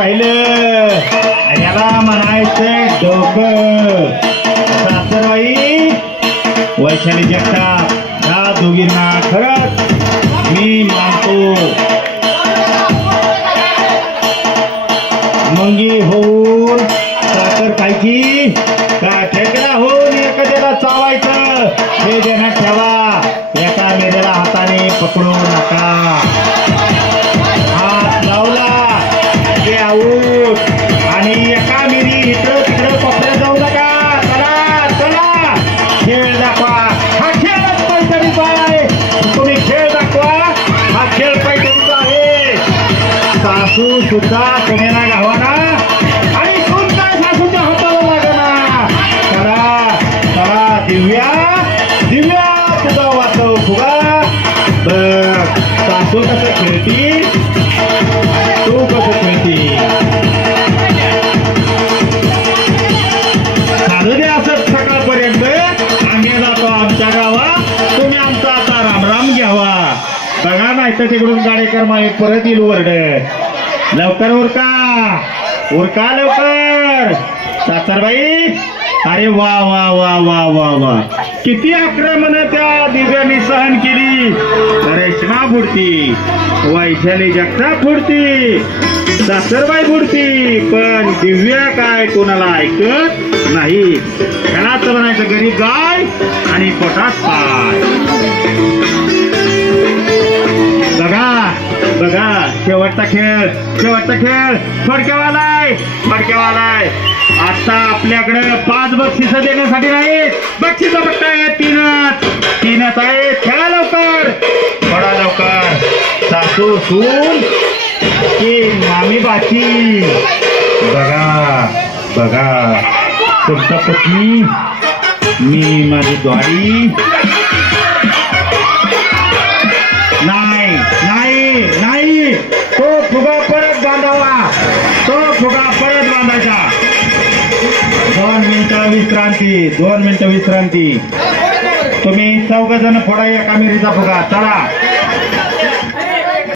राहिलं याला म्हणायचं डोकं. सासरबाई वैशाली जगताप या दोघींना खरंच मी मानतो. मंगी होऊन साखर खायची का ठेकला होऊन एखाद्याला चावायचं हे ध्यानात ठेवा. एका मेरेला हाताने पकडू नका. हात लावला ते आऊट आणि एका मेरी इकडं तिकडं पकडे जाऊ नका. चला चला खेळ दाखवा. हा खेळच पैठणीचा आहे. तुम्ही खेळ दाखवा. हा खेळ पैठणीचा आहे. सासू सुद्धा कोणाला गावाना आणि कोण काय सासूच्या हाताला लागना. चला चला दिव्या दिव्या तुझा वाचव फुगा. बघ सासू कसं खेळती तू कसं खेळती. चालू दे असं सकाळपर्यंत. आम्ही जातो आमच्या गावात. तुम्ही आमचा आता रामराम घ्यावा. बघा नाही तर तिकडून गाडेकर मागे परत येईल वरड. लवकर उरका उरका लवकर. सासरबाई अरे वा वा वा वा वा वा किती आक्रमण त्या दिव्याने सहन केली. रेश्मा बुडती वैशाली जगताप बुडती सासरबाई बुडती पण दिव्या काय कोणाला ऐकत नाही. त्यालाच म्हणायचं गरीब गाय आणि पोटात पाय. बघा बघा शेवटचा खेळ शेवटचा खेळ. फडक्यावालाय फडक्यावालाय. आता आपल्याकडे 5 बक्षीस देण्यासाठी नाहीत. बक्षीस फक्त आहेत तीनच आहेत. खेळा लवकर थोडा लवकर. सासू सून की मामी बाची. बघा बघा तुमचा पत्नी मी माझी द्वारी. नाही नाही नाही तो फुगा परत बांधावा. तो फुगा परत बांधायचा. 2 मिनिटं विश्रांती 2 मिनिटं विश्रांती. तुम्ही 4 जण फोडा एका मिरीचा फुगा. चला